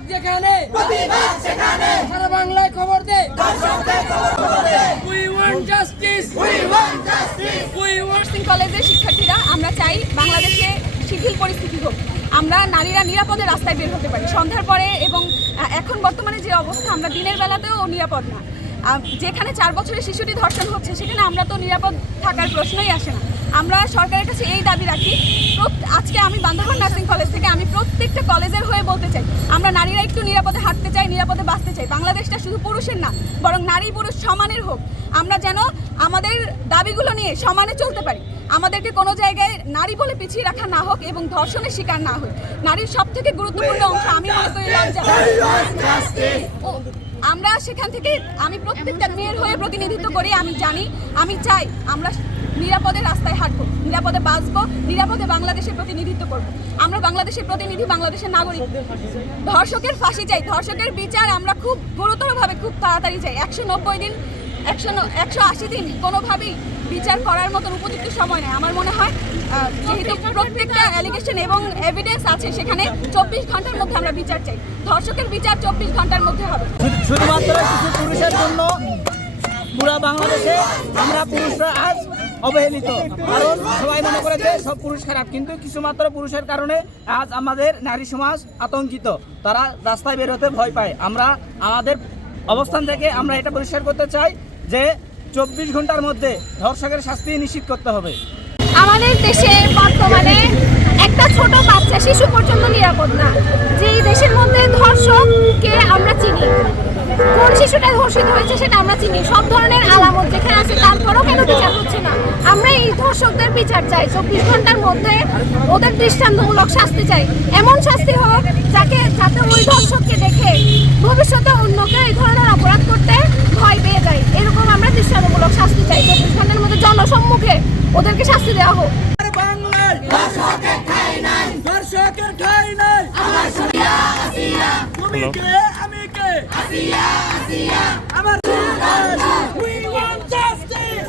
ধর্ষক যেখানে সারা বাংলায় খবর দে। We want justice. নার্সিং কলেজের শিক্ষার্থীরা আমরা চাই বাংলাদেশে শিথিল পরিস্থিতি হোক, আমরা নারীরা নিরাপদে রাস্তায় বের হতে পারি সন্ধ্যার পরে, এবং এখন বর্তমানে যে অবস্থা আমরা দিনের বেলাতেও নিরাপদ না। যেখানে 4 বছরের শিশুটি ধর্ষণ হচ্ছে সেখানে আমরা তো নিরাপদ থাকার প্রশ্নই আসে না। আমরা সরকারের কাছে এই দাবি রাখি, আজকে আমি বান্দরবান নার্সিং কলেজ থেকে আমি প্রত্যেকটা কলেজের হয়ে বলতে চাই, আমরা নারীরা একটু নিরাপদে হাঁটতে চাই, নিরাপদে বাঁচতে চাই। বাংলাদেশটা শুধু পুরুষের না, বরং নারী পুরুষ সমানের হোক। আমরা যেন আমাদের দাবিগুলো নিয়ে সমানে চলতে পারি, আমাদেরকে কোনো জায়গায় নারী বলে পিছিয়ে রাখা না হোক এবং ধর্ষণের শিকার না হোক। নারীর সবথেকে গুরুত্বপূর্ণ অংশ আমি মনে করি লজ্জা। আমরা সেখান থেকে আমি প্রত্যেকটা মেয়ের হয়ে প্রতিনিধিত্ব করি, আমি জানি, আমি চাই আমরা নিরাপদে রাস্তায় হাঁটবো, নিরাপদে বাঁচবো, নিরাপদে বাংলাদেশের প্রতিনিধিত্ব করব। আমরা বাংলাদেশের প্রতিনিধি, বাংলাদেশের নাগরিক। ধর্ষকের ফাঁসি চাই, ধর্ষকের বিচার আমরা খুব গুরুতরভাবে খুব তাড়াতাড়ি চাই। 190 দিন 180 দিন কোনোভাবেই বিচার করার মতন উপযুক্ত সময় নেই। আমার মনে হয় যেহেতু প্রত্যেকটা অ্যালিগেশন এবং এভিডেন্স আছে, সেখানে 24 ঘন্টার মধ্যে আমরা বিচার চাই। ধর্ষকের বিচার 24 ঘন্টার মধ্যে হবে। শুধুমাত্র কিছু পুরুষের জন্য পুরা বাংলাদেশে আমরা পুরুষরা আজ অবহেলিত, কারণ সবাই মনে করে যে সব পুরুষ খারাপ, কিন্তু কিছুমাত্র পুরুষের কারণে আজ আমাদের নারী সমাজ আতঙ্কিত, তারা রাস্তায় বের হতে ভয় পায়। আমরা আমাদের অবস্থান থেকে আমরা এটা পরিষ্কার করতে চাই যে 24 ঘন্টার মধ্যে ধর্ষকের শাস্তি নিশ্চিত করতে হবে। আমাদের দেশে বর্তমানে একটা ছোট বাচ্চা শিশু পর্যন্ত নিরাপদ না। যেই দেশের মধ্যে ধর্ষককে আমরা চিনি, কোন শিশুটা ধর্ষিত হয়েছে সেটা আমরা চিনি, সব ধরনের আলামত যেখানে আছে, তারপরও কেন বিচার হচ্ছে না? আমরা এই ধর্ষকদের বিচার চাই, 24 ঘন্টার মধ্যে ওদের দৃষ্টান্তমূলক শাস্তি চাই। এমন শাস্তি হোক যাতে ওই ধর্ষককে দেখে ভবিষ্যতে অন্যকে এই ধরনের অপরাধ করতে ভয় পেয়ে যায়। এরকম আমরা দৃষ্টান্তমূলক শাস্তি চাই, 24 ঘন্টার মধ্যে জনসম্মুখে ওদেরকে শাস্তি দেওয়া হোক। ধর্ষকের ঠাঁই নাই, তুমি কে আমি কে, আমার We want justice.